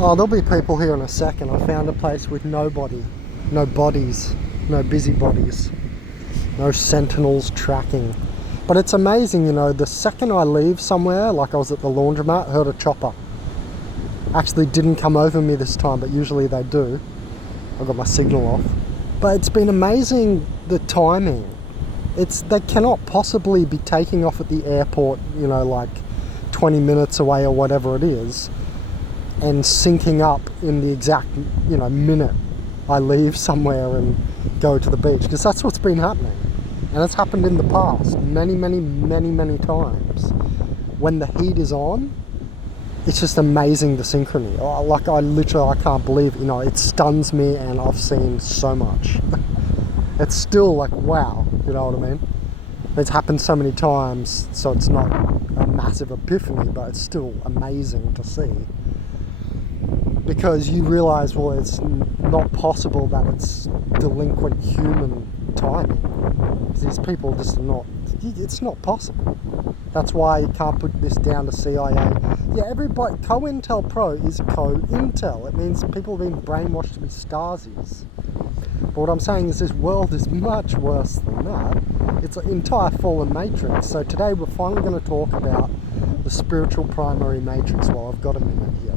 Oh, there'll be people here in a second. I found a place with nobody. No bodies. No busybodies. No sentinels tracking. But it's amazing, you know, the second I leave somewhere, like I was at the laundromat, heard a chopper. Actually didn't come over me this time, but usually they do. I got my signal off. But it's been amazing, the timing. They cannot possibly be taking off at the airport, you know, like 20 minutes away or whatever it is, and syncing up in the exact, you know, minute I leave somewhere and go to the beach, because that's what's been happening. And it's happened in the past many times. When the heat is on, it's just amazing, the synchrony. Like I can't believe it. You know, it stuns me, and I've seen so much. It's still like, wow, you know what I mean? It's happened so many times, so it's not a massive epiphany, but it's still amazing to see. Because you realise, well, it's not possible that it's delinquent human timing. These people just are not, it's not possible. That's why you can't put this down to CIA. Yeah, everybody, COINTELPRO is co-intel. It means people have been brainwashed to be Stasis. But what I'm saying is this world is much worse than that. It's an entire fallen matrix. So today we're finally going to talk about the spiritual primary matrix. Well, I've got a minute here.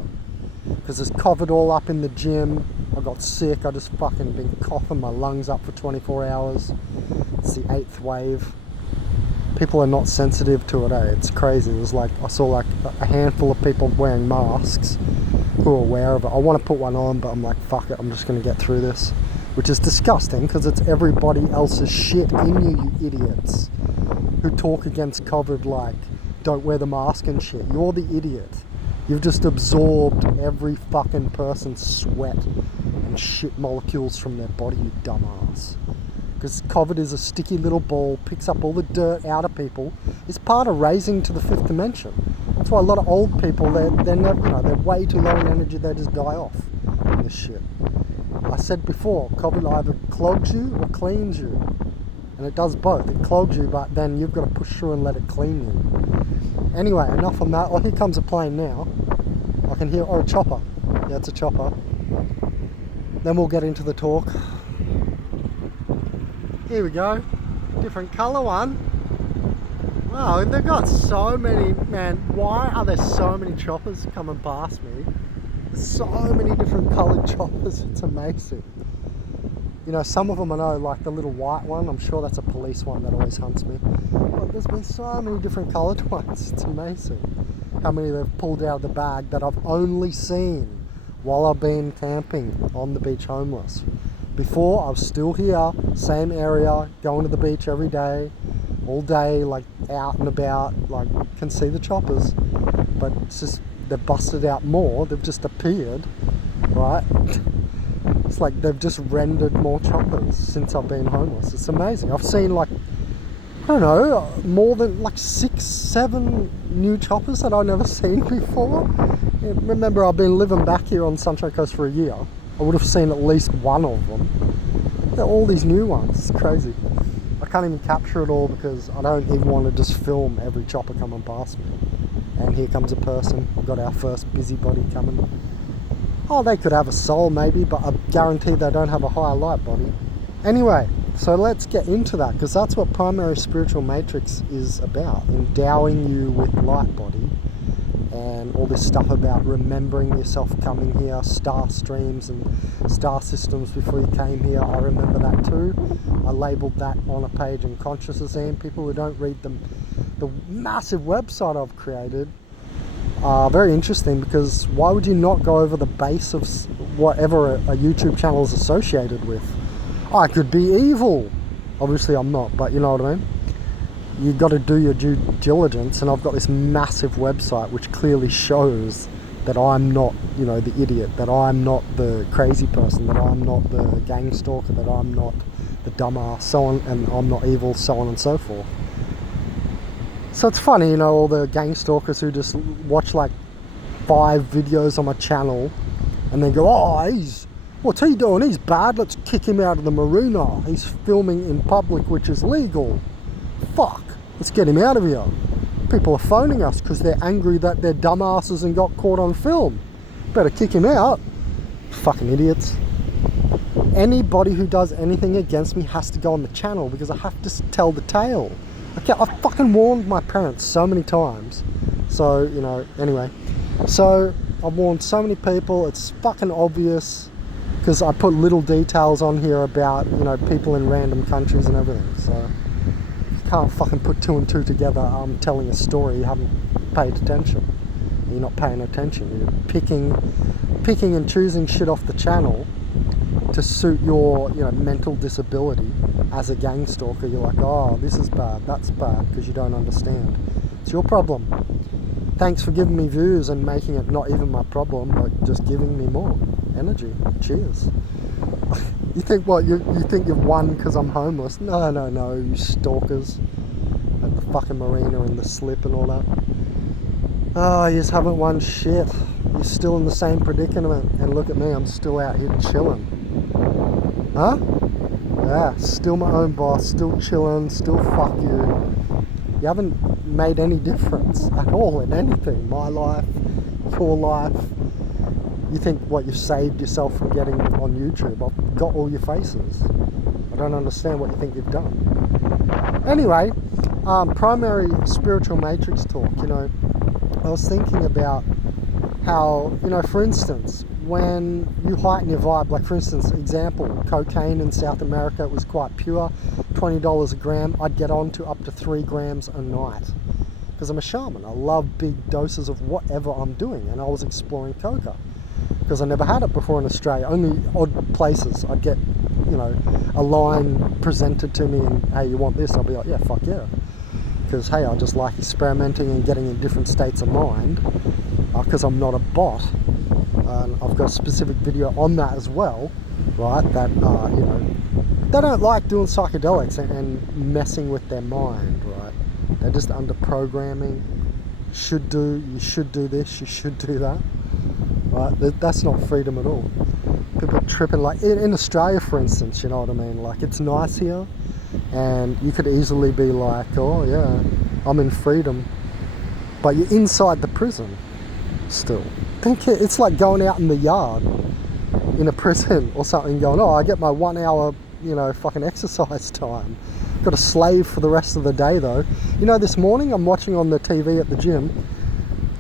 Because it's covered all up in the gym. I got sick. I just fucking been coughing my lungs up for 24 hours. It's the 8th wave. People are not sensitive to it, eh? It's crazy. There's like, I saw like a handful of people wearing masks who are aware of it. I want to put one on, but I'm like, fuck it, I'm just going to get through this. Which is disgusting, because it's everybody else's shit in you, you idiots. Who talk against COVID like, don't wear the mask and shit. You're the idiot. You've just absorbed every fucking person's sweat and shit molecules from their body, you dumbass. Because COVID is a sticky little ball, picks up all the dirt out of people. It's part of raising to the 5th dimension. That's why a lot of old people, they're never, you know, they're way too low in energy, they just die off in this shit. I said before, COVID either clogs you or cleans you. And it does both. It clogs you, but then you've got to push through and let it clean you. Anyway, enough on that. Oh, here comes a plane now. I can hear, oh, a chopper. Yeah, it's a chopper. Then we'll get into the talk. Here we go. Different colour one. Wow, they've got so many, man, why are there so many choppers coming past me? There's so many different coloured choppers, it's amazing. You know, some of them I know, like the little white one, I'm sure that's a police one that always hunts me. But there's been so many different coloured ones, it's amazing. How many they've pulled out of the bag that I've only seen while I've been camping on the beach homeless. Before, I was still here, same area, going to the beach every day, all day, like out and about, like can see the choppers, but it's just, they've busted out more, they've just appeared, right? It's like they've just rendered more choppers since I've been homeless. It's amazing. I've seen like, I don't know, more than like 6, 7 new choppers that I've never seen before. Remember, I've been living back here on Sunshine Coast for a year. I would have seen at least one of them. They're all these new ones, it's crazy. I can't even capture it all because I don't even want to just film every chopper coming past me. And here comes a person. We've got our first busybody coming. Oh, they could have a soul maybe, but I guarantee they don't have a higher light body. Anyway, so let's get into that, because that's what primary spiritual matrix is about. Endowing you with light body and all this stuff about remembering yourself coming here, star streams and star systems before you came here. I remember that too. I labelled that on a page in Consciousness, and people who don't read them, the massive website I've created, very interesting, because why would you not go over the base of whatever a YouTube channel is associated with? I could be evil. Obviously I'm not, but you know what I mean? You've got to do your due diligence, and I've got this massive website which clearly shows that I'm not, you know, the idiot, that I'm not the crazy person, that I'm not the gang stalker, that I'm not the dumbass, so on, and I'm not evil, so on and so forth. So it's funny, you know, all the gang stalkers who just watch like 5 videos on my channel and then go, oh, what's he doing? He's bad. Let's kick him out of the marina. He's filming in public, which is legal. Fuck, let's get him out of here. People are phoning us because they're angry that they're dumbasses and got caught on film. Better kick him out. Fucking idiots. Anybody who does anything against me has to go on the channel because I have to tell the tale. Okay, I've fucking warned my parents so many times. So, you know, anyway. So, I've warned so many people, it's fucking obvious. Because I put little details on here about, you know, people in random countries and everything. So, you can't fucking put two and two together. I'm telling a story, you haven't paid attention. You're not paying attention. You're picking and choosing shit off the channel to suit your, you know, mental disability as a gang stalker. You're like, oh, this is bad, that's bad, because you don't understand. It's your problem. Thanks for giving me views and making it not even my problem, but just giving me more energy. Cheers. You think what? You think you've won because I'm homeless? No, you stalkers at the fucking marina and the slip and all that. Oh, you just haven't won shit. You're still in the same predicament, and look at me, I'm still out here chilling. Huh? Yeah, still my own boss, still chilling, still fuck you. You haven't made any difference at all in anything. My life, your life. You think what, you've saved yourself from getting on YouTube? I've got all your faces. I don't understand what you think you've done. Anyway, primary spiritual matrix talk, you know, I was thinking about how, you know, for instance, when you heighten your vibe, like for instance, example, cocaine in South America, it was quite pure, $20 a gram, I'd get on to up to 3 grams a night. Because I'm a shaman, I love big doses of whatever I'm doing, and I was exploring coca. Because I never had it before in Australia, only odd places. I'd get, you know, a line presented to me and, hey, you want this? I'll be like, yeah, fuck yeah. Because, hey, I just like experimenting and getting in different states of mind, because I'm not a bot. I've got a specific video on that as well, right, that, you know, they don't like doing psychedelics and messing with their mind, right? They're just under programming. You should do this, you should do that. Right, that's not freedom at all. People are tripping, like in Australia, for instance, you know what I mean? Like, it's nice here, and you could easily be like, oh yeah, I'm in freedom, but you're inside the prison still. Think it's like going out in the yard in a prison or something, going, oh, I get my 1 hour, you know, fucking exercise time. Got to slave for the rest of the day though. You know, this morning I'm watching on the TV at the gym.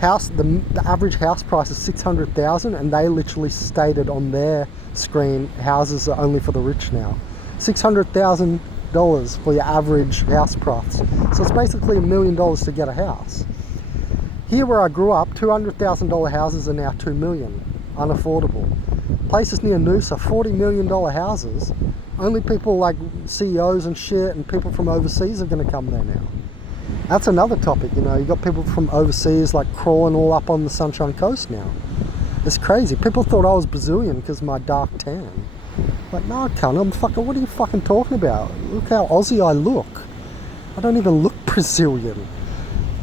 The average house price is $600,000, and they literally stated on their screen, houses are only for the rich now. $600,000 for your average house price. So it's basically $1 million to get a house. Here where I grew up, $200,000 houses are now $2 million, unaffordable. Places near Noosa, $40 million houses. Only people like CEOs and shit and people from overseas are going to come there now. That's another topic, you know, you got people from overseas like crawling all up on the Sunshine Coast now. It's crazy. People thought I was Brazilian because of my dark tan. Like, no, cunt, I'm fucking, what are you fucking talking about? Look how Aussie I look. I don't even look Brazilian.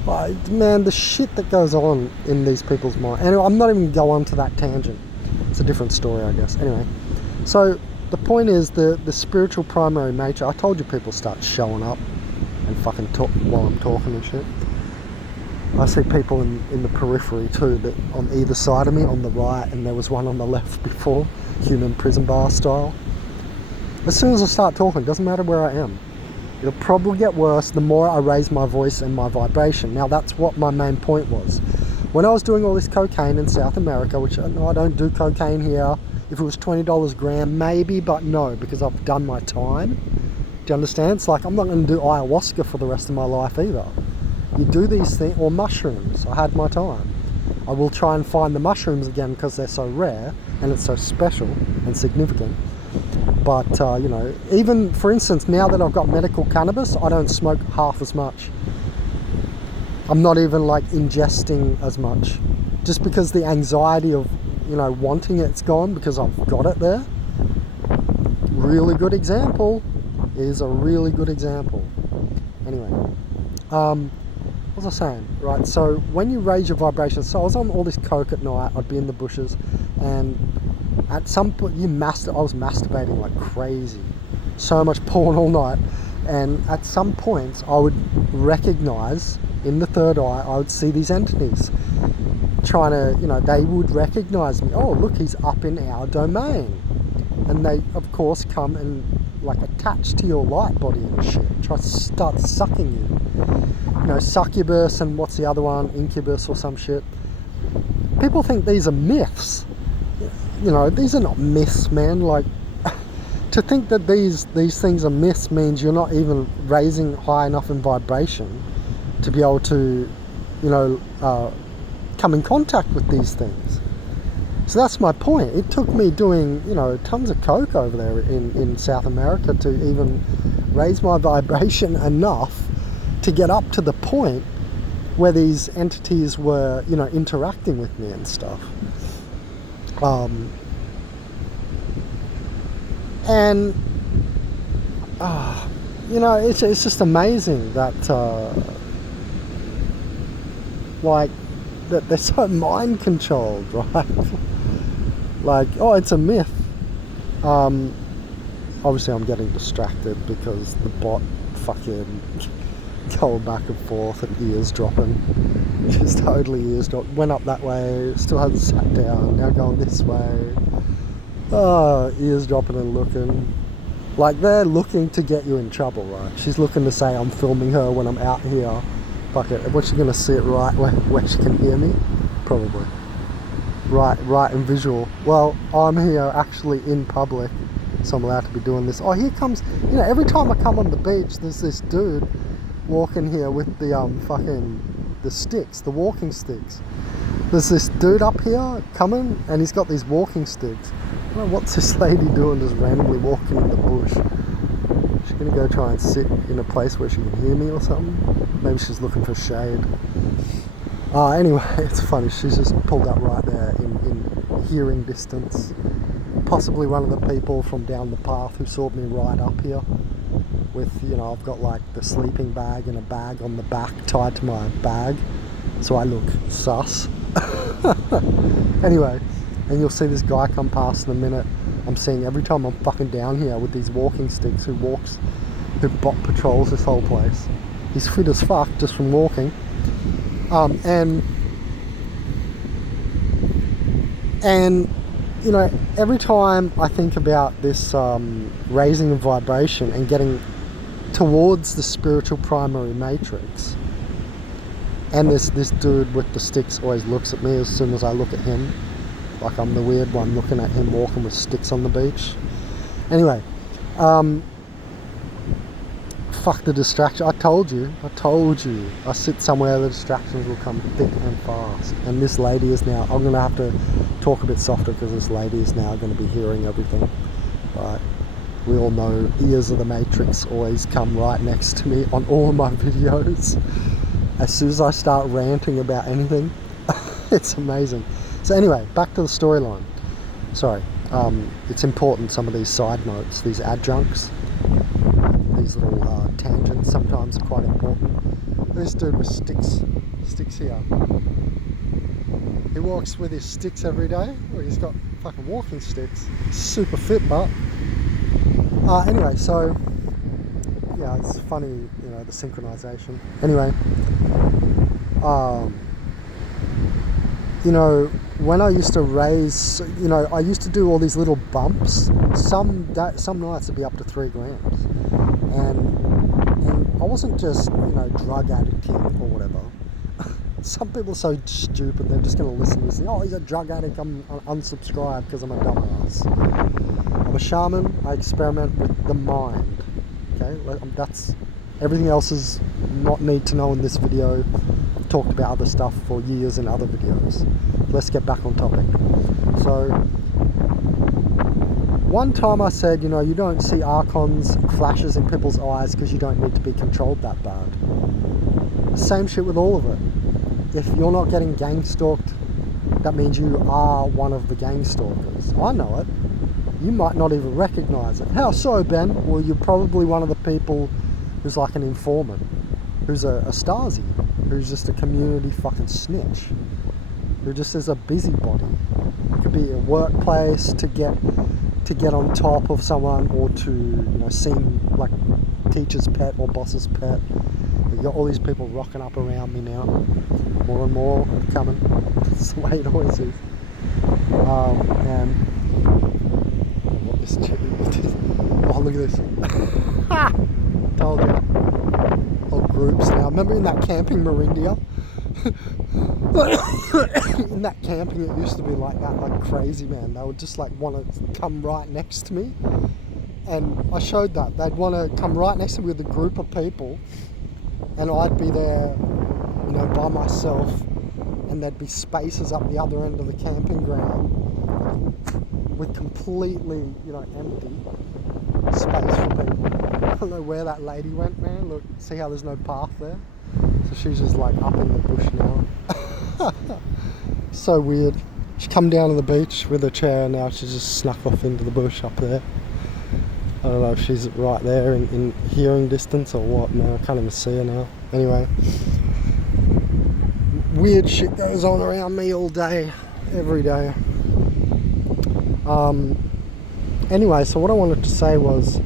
Like, man, the shit that goes on in these people's minds. Anyway, I'm not even going to go on to that tangent. It's a different story, I guess. Anyway, so the point is the spiritual primary nature. I told you people start showing up and fucking talk while I'm talking and shit. I see people in the periphery too, that on either side of me, on the right, and there was one on the left before, human prison bar style. As soon as I start talking, it doesn't matter where I am. It'll probably get worse the more I raise my voice and my vibration. Now that's what my main point was. When I was doing all this cocaine in South America, which I don't do cocaine here, if it was $20 a gram, maybe, but no, because I've done my time. Do you understand? It's like, I'm not going to do ayahuasca for the rest of my life either. You do these things, or mushrooms. I had my time. I will try and find the mushrooms again because they're so rare and it's so special and significant. But, you know, even, for instance, now that I've got medical cannabis, I don't smoke half as much. I'm not even, like, ingesting as much. Just because the anxiety of, you know, wanting it's gone because I've got it there. Really good example. Is a really good example. Anyway, what was I saying? Right, so when you raise your vibration, so I was on all this coke at night, I'd be in the bushes, and at some point, I was masturbating like crazy. So much porn all night, and at some points, I would recognize, in the third eye, I would see these entities trying to, they would recognize me. Oh, look, he's up in our domain. And they, of course, come and like attach to your light body and shit. Try to start sucking you. Succubus and what's the other one? Incubus or some shit. People think these are myths. These are not myths, man. Like, to think that these things are myths means you're not even raising high enough in vibration to be able to, come in contact with these things. So that's my point. It took me doing, tons of coke over there in South America to even raise my vibration enough to get up to the point where these entities were, interacting with me and stuff. It's just amazing that, that they're so mind controlled, right? Like, oh, it's a myth. Obviously I'm getting distracted because the bot fucking going back and forth and ears dropping. Just totally ears dropping. Went up that way, still hasn't sat down, now going this way. Oh, ears dropping and looking. Like, they're looking to get you in trouble, right? She's looking to say I'm filming her when I'm out here. Fuck it. What's she gonna sit right where she can hear me? Probably. Right in visual. Well, I'm here actually in public, so I'm allowed to be doing this. Oh, here comes, every time I come on the beach, there's this dude walking here with the the sticks, the walking sticks. There's this dude up here coming, and he's got these walking sticks. I don't know what's this lady doing, just randomly walking in the bush. She's gonna go try and sit in a place where she can hear me or something. Maybe she's looking for shade. Anyway, it's funny. She's just pulled up right there in hearing distance. Possibly one of the people from down the path who saw me right up here. With, I've got like the sleeping bag and a bag on the back tied to my bag, so I look sus. Anyway, and you'll see this guy come past in a minute. I'm seeing every time I'm fucking down here with these walking sticks who bot patrols this whole place. He's fit as fuck just from walking. And every time I think about this raising of vibration and getting towards the spiritual primary matrix, and this dude with the sticks always looks at me as soon as I look at him, like I'm the weird one looking at him walking with sticks on the beach. Anyway, fuck the distraction. I told you. I sit somewhere, the distractions will come thick and fast. And this lady is now, I'm going to have to talk a bit softer because this lady is now going to be hearing everything. Right? We all know ears of the matrix always come right next to me on all of my videos. As soon as I start ranting about anything, it's amazing. So anyway, back to the storyline. Sorry. It's important, some of these side notes, these adjuncts, these little tangents sometimes are quite important. This dude with sticks here. He walks with his sticks every day. Well, he's got fucking walking sticks. He's super fit, but anyway, so yeah, it's funny, the synchronization. Anyway, when I used to raise, I used to do all these little bumps. Some nights it'd be up to 3 grams, and I wasn't just drug addicting or whatever. Some people are so stupid they're just going to listen to this. Oh, he's a drug addict. I'm unsubscribed because I'm a dumbass. I'm a shaman. I experiment with the mind. Okay, that's everything else is not need to know in this video. I've talked about other stuff for years in other videos. Let's get back on topic. So one time I said, you don't see archons, flashes in people's eyes because you don't need to be controlled that bad. Same shit with all of it. If you're not getting gang stalked, that means you are one of the gang stalkers. I know it. You might not even recognize it. How so, Ben? Well, you're probably one of the people who's like an informant, who's a Stasi, who's just a community fucking snitch, who just is a busybody. It could be a workplace to get on top of someone, or to seem like teacher's pet or boss's pet. You got all these people rocking up around me now. More and more coming. That's the way it always is. And what this chick? Oh, look at this! Told you. All groups now. Remember in that camping Marindia? In that camping, it used to be like that, like crazy, man. They would just like want to come right next to me, and I showed that they'd want to come right next to me with a group of people, and I'd be there, you know, by myself, and there'd be spaces up the other end of the camping ground with completely, you know, empty space for people. I don't know where that lady went, man. Look, see how there's no path there? So she's just like up in the bush now. So weird. She come down to the beach with her chair, and now she's just snuck off into the bush up there. I don't know if she's right there in hearing distance or what. No, I can't even see her now. Anyway, weird shit goes on around me all day, every day. Anyway, so what I wanted to say was,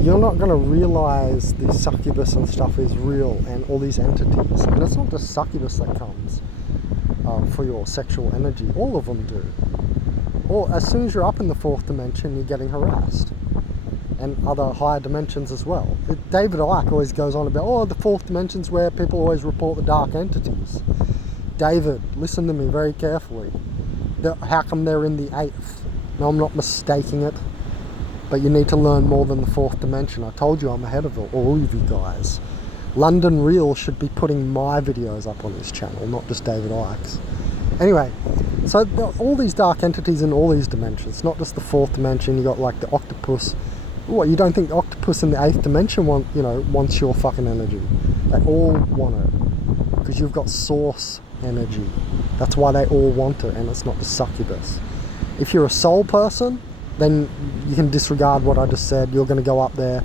you're not going to realise the succubus and stuff is real, and all these entities. And it's not just succubus that comes for your sexual energy. All of them do. Or as soon as you're up in the fourth dimension, you're getting harassed. And other higher dimensions as well. David Icke always goes on about, oh, the fourth dimension's where people always report the dark entities. David, listen to me very carefully. How come they're in the eighth? No, I'm not mistaking it. But you need to learn more than the fourth dimension. I told you I'm ahead of all of you guys. London Real should be putting my videos up on his channel, not just David Icke's. Anyway, so all these dark entities in all these dimensions, not just the fourth dimension. You got like the octopus. What, you don't think the octopus in the eighth dimension wants your fucking energy? They all want it because you've got source energy. That's why they all want it, and it's not the succubus. If you're a soul person, then you can disregard what I just said. You're going to go up there,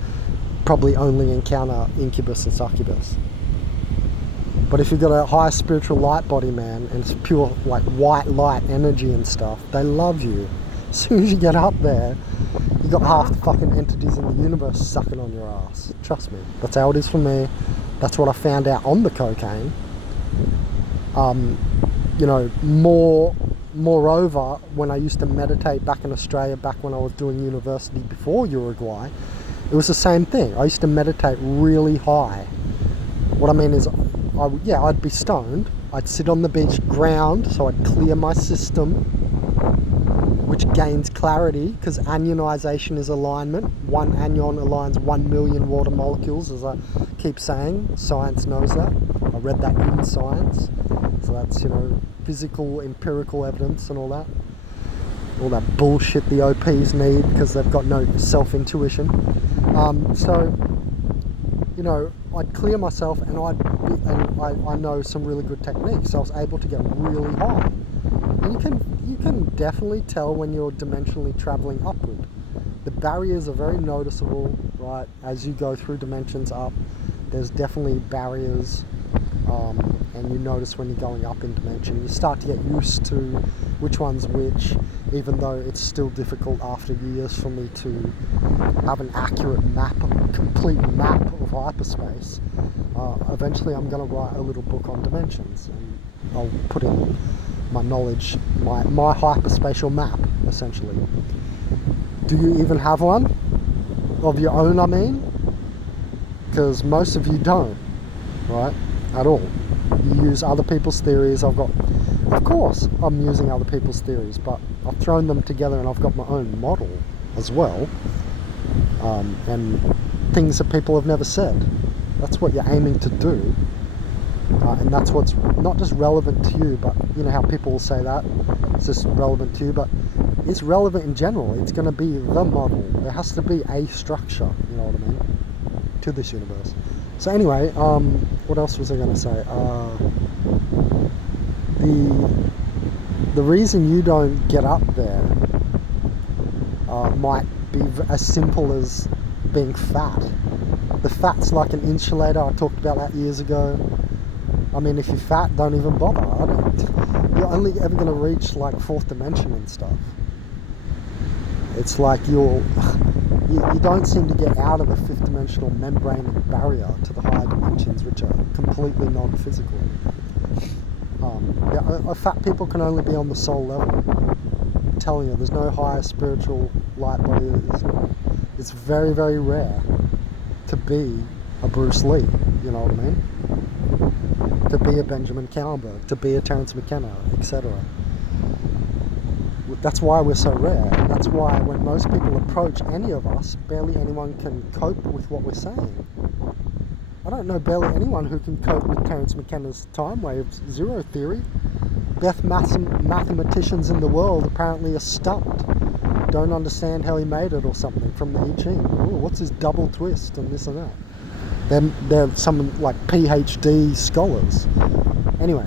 probably only encounter incubus and succubus. But if you've got a high spiritual light body, man, and it's pure like white light energy and stuff, they love you. As soon as you get up there, you got half the fucking entities in the universe sucking on your ass. Trust me, that's how it is for me. That's what I found out on the cocaine. You know, moreover, when I used to meditate back in Australia, back when I was doing university before Uruguay, it was the same thing. I used to meditate really high. What I mean is, I'd be stoned. I'd sit on the beach, ground, so I'd clear my system, which gains clarity, because anionization is alignment. One anion aligns 1 million water molecules, as I keep saying. Science knows that. I read that in science. So that's, you know, physical, empirical evidence and all that bullshit the OPs need because they've got no self-intuition. So, you know, I'd clear myself, and I know some really good techniques, so I was able to get really high. And you can definitely tell when you're dimensionally traveling upward. The barriers are very noticeable, right? As you go through dimensions up, there's definitely barriers. And you notice when you're going up in dimension, you start to get used to which one's which, even though it's still difficult after years for me to have an accurate map, a complete map of hyperspace. Eventually I'm going to write a little book on dimensions, and I'll put in my knowledge, my hyperspatial map, essentially. Do you even have one? Of your own, I mean? Because most of you don't, right? At all. You use other people's theories. Of course I'm using other people's theories, but I've thrown them together and I've got my own model as well, and things that people have never said. That's what you're aiming to do, and that's what's not just relevant to you, but you know how people will say that it's just relevant to you, but it's relevant in general. It's going to be the model. There has to be a structure, you know what I mean, to this universe. So anyway, what else was I going to say? The reason you don't get up there might be as simple as being fat. The fat's like an insulator. I talked about that years ago. I mean, if you're fat, don't even bother. You're only ever going to reach like fourth dimension and stuff. It's like you'll you don't seem to get out of the fifth dimensional membrane barrier to the higher dimensions, which are completely non-physical. Fat people can only be on the soul level. I'm telling you, there's no higher spiritual light body. It's very, very rare to be a Bruce Lee, you know what I mean? To be a Benjamin Cowberg, to be a Terence McKenna, etc. That's why we're so rare. And that's why when most people approach any of us, barely anyone can cope with what we're saying. I don't know barely anyone who can cope with Terence McKenna's time waves zero theory. Best mathematicians in the world apparently are stumped. Don't understand how he made it or something from the I Ching. Ooh, what's his double twist and this and that? They're some like PhD scholars. Anyway,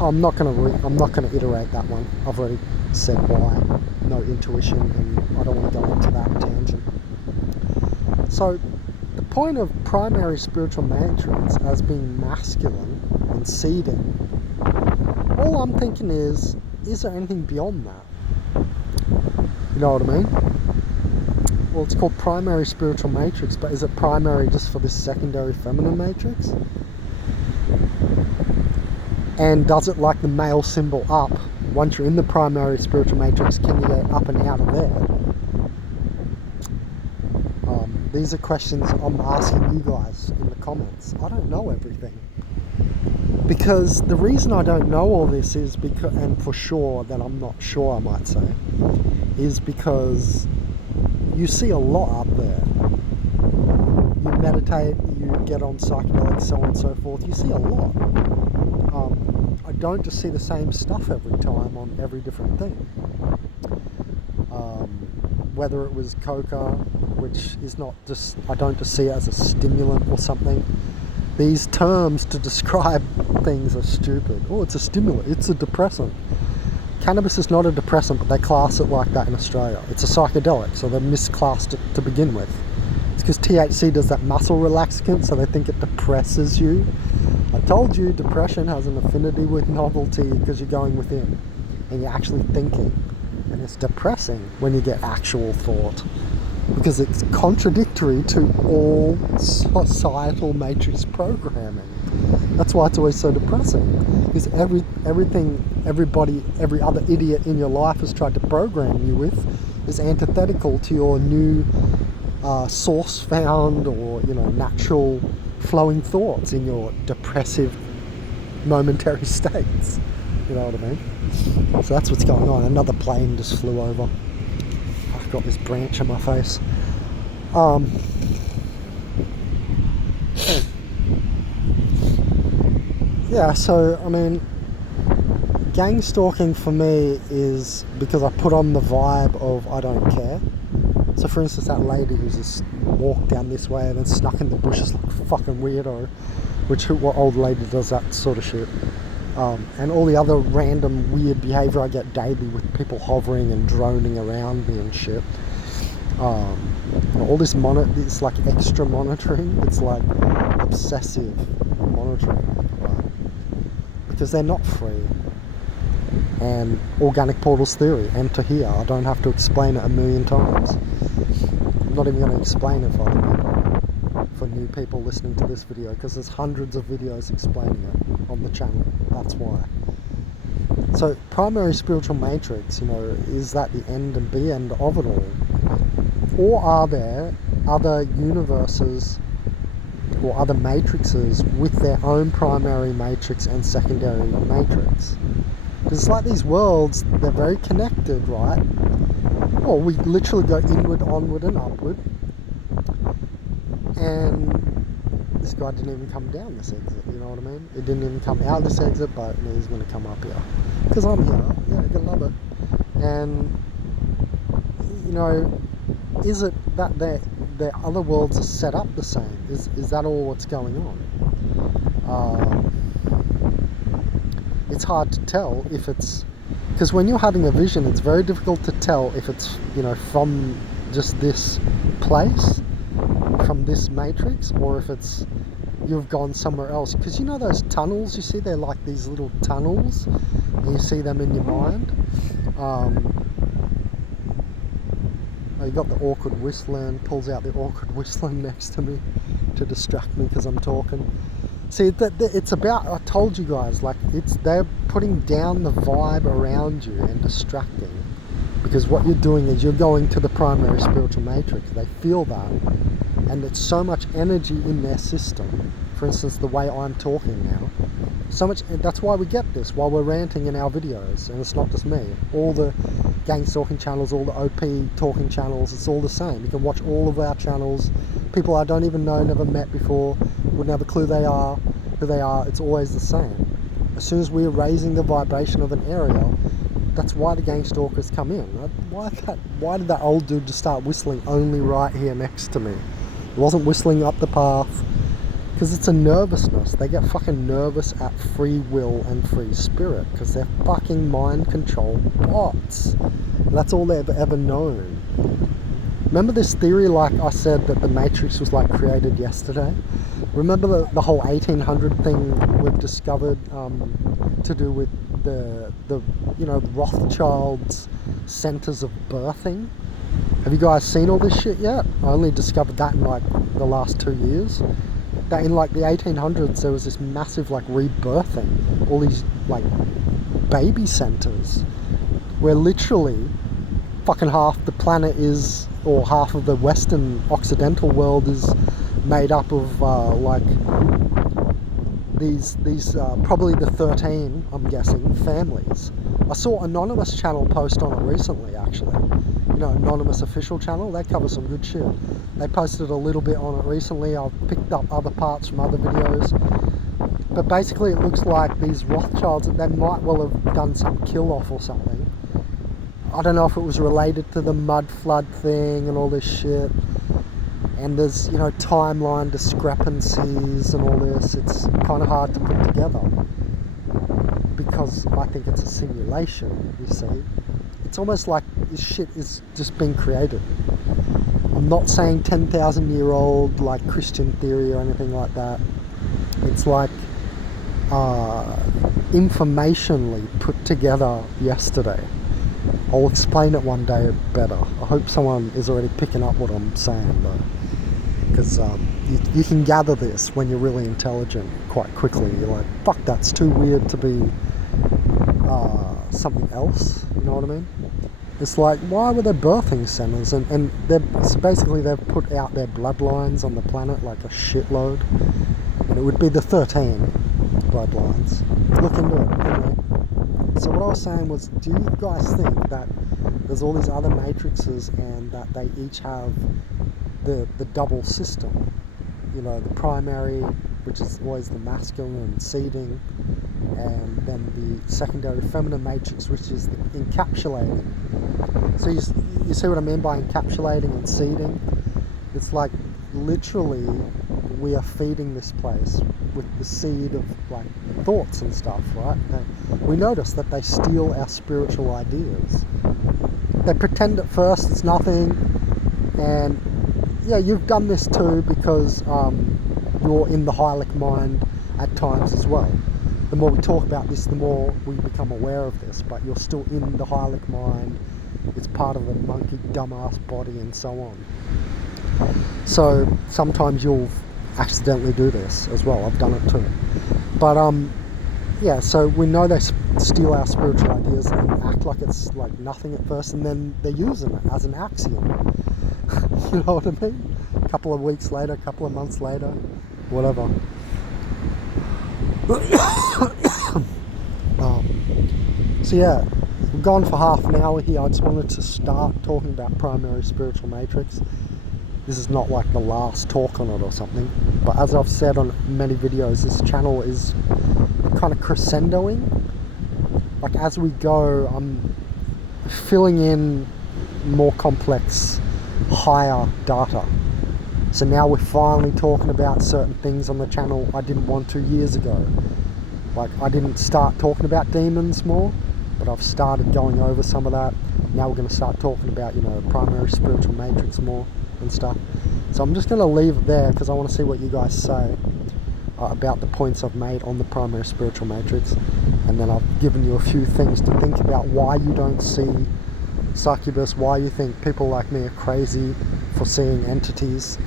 I'm not gonna iterate that one. I've already said why. No intuition, and I don't want to go into that tangent. So, the point of primary spiritual matrix as being masculine and seeding, all I'm thinking is there anything beyond that? You know what I mean? Well, it's called primary spiritual matrix, but is it primary just for this secondary feminine matrix? And does it, like the male symbol up, once you're in the primary spiritual matrix, can you get up and out of there? These are questions I'm asking you guys in the comments. I don't know everything. Because the reason I don't know all this is because, and for sure that I'm not sure I might say, is because you see a lot up there. You meditate, you get on psychedelics, so on and so forth. You see a lot. I don't just see the same stuff every time on every different thing. Whether it was coca, which is not just, I don't just see it as a stimulant or something. These terms to describe things are stupid. Oh, it's a stimulant, it's a depressant. Cannabis is not a depressant, but they class it like that in Australia. It's a psychedelic, so they've misclassed it to begin with. It's because THC does that muscle relaxant, so they think it depresses you. I told you depression has an affinity with novelty because you're going within and you're actually thinking. And it's depressing when you get actual thought because it's contradictory to all societal matrix programming. That's why it's always so depressing, because everybody, every other idiot in your life has tried to program you with is antithetical to your new source found or natural flowing thoughts in your depressive momentary states. You know what I mean? So that's what's going on. Another plane just flew over. I've got this branch on my face. Yeah, so I mean, gang stalking for me is because I put on the vibe of I don't care. So for instance, that lady who's just walked down this way and then snuck in the bushes like a fucking weirdo, what old lady does that sort of shit? And all the other random weird behaviour I get daily with people hovering and droning around me and shit. All this it's like extra monitoring. It's like obsessive monitoring, right? Because they're not free. And organic portals theory, enter here. I don't have to explain it a million times. I'm not even going to explain it for other people, for new people listening to this video, because there's hundreds of videos explaining it on the channel. That's why. So primary spiritual matrix, is that the end and be end of it all? Or are there other universes or other matrices with their own primary matrix and secondary matrix? Because it's like these worlds, they're very connected, right? Well, we literally go inward, onward and upward. And this guy didn't even come down this exit, you know what I mean? It didn't even come out this exit, but he's going to come up here. Because I'm here, yeah, I love it. And, is it that their other worlds are set up the same? Is that all what's going on? It's hard to tell if it's... Because when you're having a vision, it's very difficult to tell if it's, from just this place, from this matrix, or if it's you've gone somewhere else. Because those tunnels you see, they're like these little tunnels, and you see them in your mind. Oh, you got the awkward whistling, pulls out the awkward whistling next to me to distract me because I'm talking. See, it's about, I told you guys, like, they're putting down the vibe around you and distracting, because what you're doing is you're going to the primary spiritual matrix. They feel that, and it's so much energy in their system. For instance, the way I'm talking now, so much. That's why we get this while we're ranting in our videos, and it's not just me. All the gang stalking channels, all the OP talking channels, it's all the same. You can watch all of our channels. People I don't even know, never met before, wouldn't have a clue who they are. It's always the same. As soon as we're raising the vibration of an area, that's why the gang stalkers come in. Why did that old dude just start whistling only right here next to me? He wasn't whistling up the path. Because it's a nervousness. They get fucking nervous at free will and free spirit because they're fucking mind control bots. That's all they've ever known. Remember this theory, like I said, that the Matrix was like created yesterday? Remember the whole 1800 thing we've discovered to do with the Rothschilds' centers of birthing? Have you guys seen all this shit yet? I only discovered that in like the last 2 years. That in like the 1800s there was this massive like rebirthing, all these like baby centers where literally fucking half the planet is, or half of the Western Occidental world is made up of like these probably the 13, I'm guessing, families. I saw Anonymous channel post on it recently, actually. You know, Anonymous official channel, they cover some good shit. They posted a little bit on it recently. I've picked up other parts from other videos. But basically it looks like these Rothschilds, they might well have done some kill off or something. I don't know if it was related to the mud flood thing and all this shit. And there's, you know, timeline discrepancies and all this. It's kind of hard to put together because I think it's a simulation, you see. It's almost like this shit is just being created. I'm not saying 10,000-year-old like Christian theory or anything like that. It's like informationally put together yesterday. I'll explain it one day better. I hope someone is already picking up what I'm saying though, because you can gather this when you're really intelligent quite quickly. You're like, fuck, that's too weird to be something else, you know what I mean? It's like, why were there birthing centers? And so basically they've put out their bloodlines on the planet like a shitload, and it would be the 13 bloodlines. Look into it anyway. So what I was saying was, do you guys think that there's all these other matrices and that they each have the double system? You know, the primary, which is always the masculine and seeding, and then the secondary feminine matrix, which is the encapsulating. So you see what I mean by encapsulating and seeding? It's like literally we are feeding this place with the seed of like thoughts and stuff, right? We notice that they steal our spiritual ideas. They pretend at first it's nothing, and yeah, you've done this too because you're in the Hylic mind at times as well. The more we talk about this, the more we become aware of this, but you're still in the Hylic mind. It's part of the monkey dumbass body and so on. So sometimes you'll accidentally do this as well. I've done it too. But yeah, so we know they steal our spiritual ideas and act like it's like nothing at first, and then they're using it as an axiom. You know what I mean? A couple of weeks later, a couple of months later, whatever. So yeah, we've gone for half an hour here. I just wanted to start talking about primary spiritual matrix. This is not like the last talk on it or something, but as I've said on many videos, this channel is kind of crescendoing. Like as we go, I'm filling in more complex, higher data. So now we're finally talking about certain things on the channel I didn't want to years ago. Like I didn't start talking about demons more, but I've started going over some of that. Now we're going to start talking about, you know, primary spiritual matrix more and stuff. So I'm just going to leave it there because I want to see what you guys say about the points I've made on the primary spiritual matrix, and then I've given you a few things to think about why you don't see succubus, why you think people like me are crazy for seeing entities,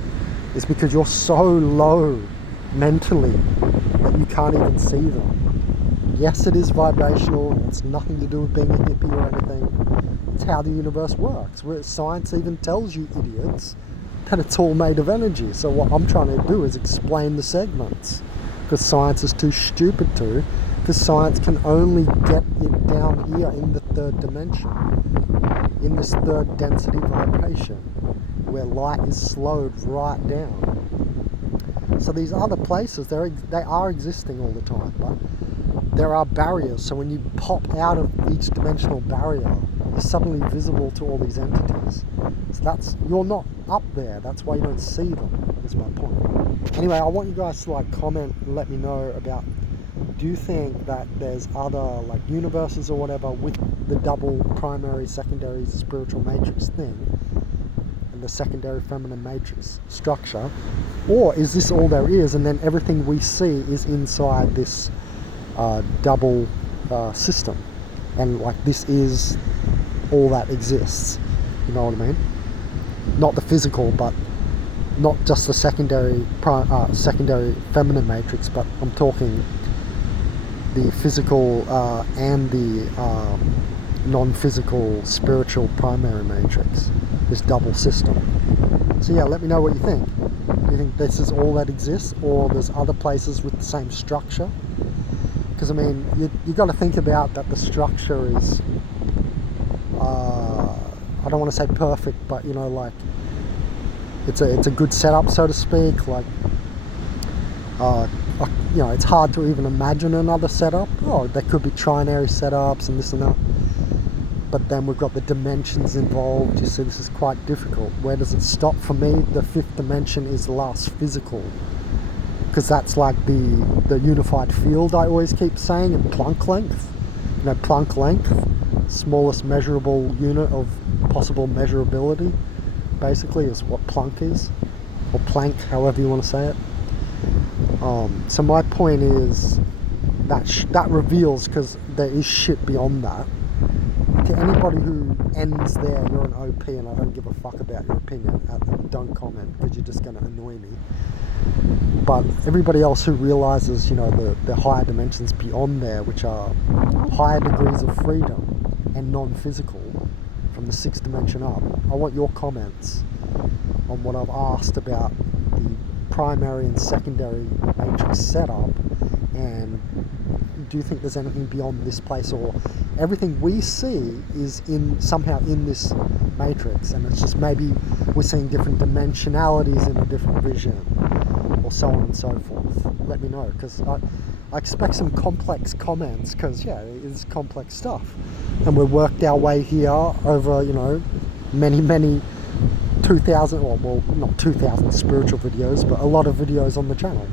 is because you're so low mentally that you can't even see them. Yes, it is vibrational. It's nothing to do with being a hippie or anything. It's how the universe works. Where science even tells you idiots that it's all made of energy. So what I'm trying to do is explain the segments, because science is too stupid to. Because science can only get it down here in the third dimension, in this third density vibration, where light is slowed right down. So these other places, they are existing all the time, but there are barriers. So when you pop out of each dimensional barrier, you're suddenly visible to all these entities. So you're not up there. That's why you don't see them, is my point. Anyway, I want you guys to comment and let me know about, do you think that there's other universes or whatever with the double primary, secondary spiritual matrix thing and the secondary feminine matrix structure? Or is this all there is, and then everything we see is inside this double system, and this is all that exists? You know what I mean? Not the physical, but not just the secondary feminine matrix, but I'm talking the physical and the non-physical spiritual primary matrix, this double system. So yeah, let me know what you think. Do you think this is all that exists, or there's other places with the same structure? Because I mean, you got to think about that the structure is, I don't want to say perfect, but it's a good setup, so to speak. It's hard to even imagine another setup. There could be trinary setups and this and that, but then we've got the dimensions involved. You see, this is quite difficult. Where does it stop? For me, the fifth dimension is the last physical, because that's like the unified field I always keep saying, in Planck length. Planck length, smallest measurable unit of possible measurability, basically, is what Planck is, or Planck, however you want to say it. So my point is that reveals, because there is shit beyond that. To anybody who ends there, you're an OP, and I don't give a fuck about your opinion. Don't comment, because you're just going to annoy me. But everybody else who realizes, the higher dimensions beyond there, which are higher degrees of freedom and non-physical, from the sixth dimension up, I want your comments on what I've asked about the primary and secondary matrix setup, and do you think there's anything beyond this place, or everything we see is somehow in this matrix, and it's just maybe we're seeing different dimensionalities in a different vision, or so on and so forth? Let me know, because I expect some complex comments, because yeah, it is complex stuff, and we've worked our way here over many 2,000, well not 2,000 spiritual videos, but a lot of videos on the channel.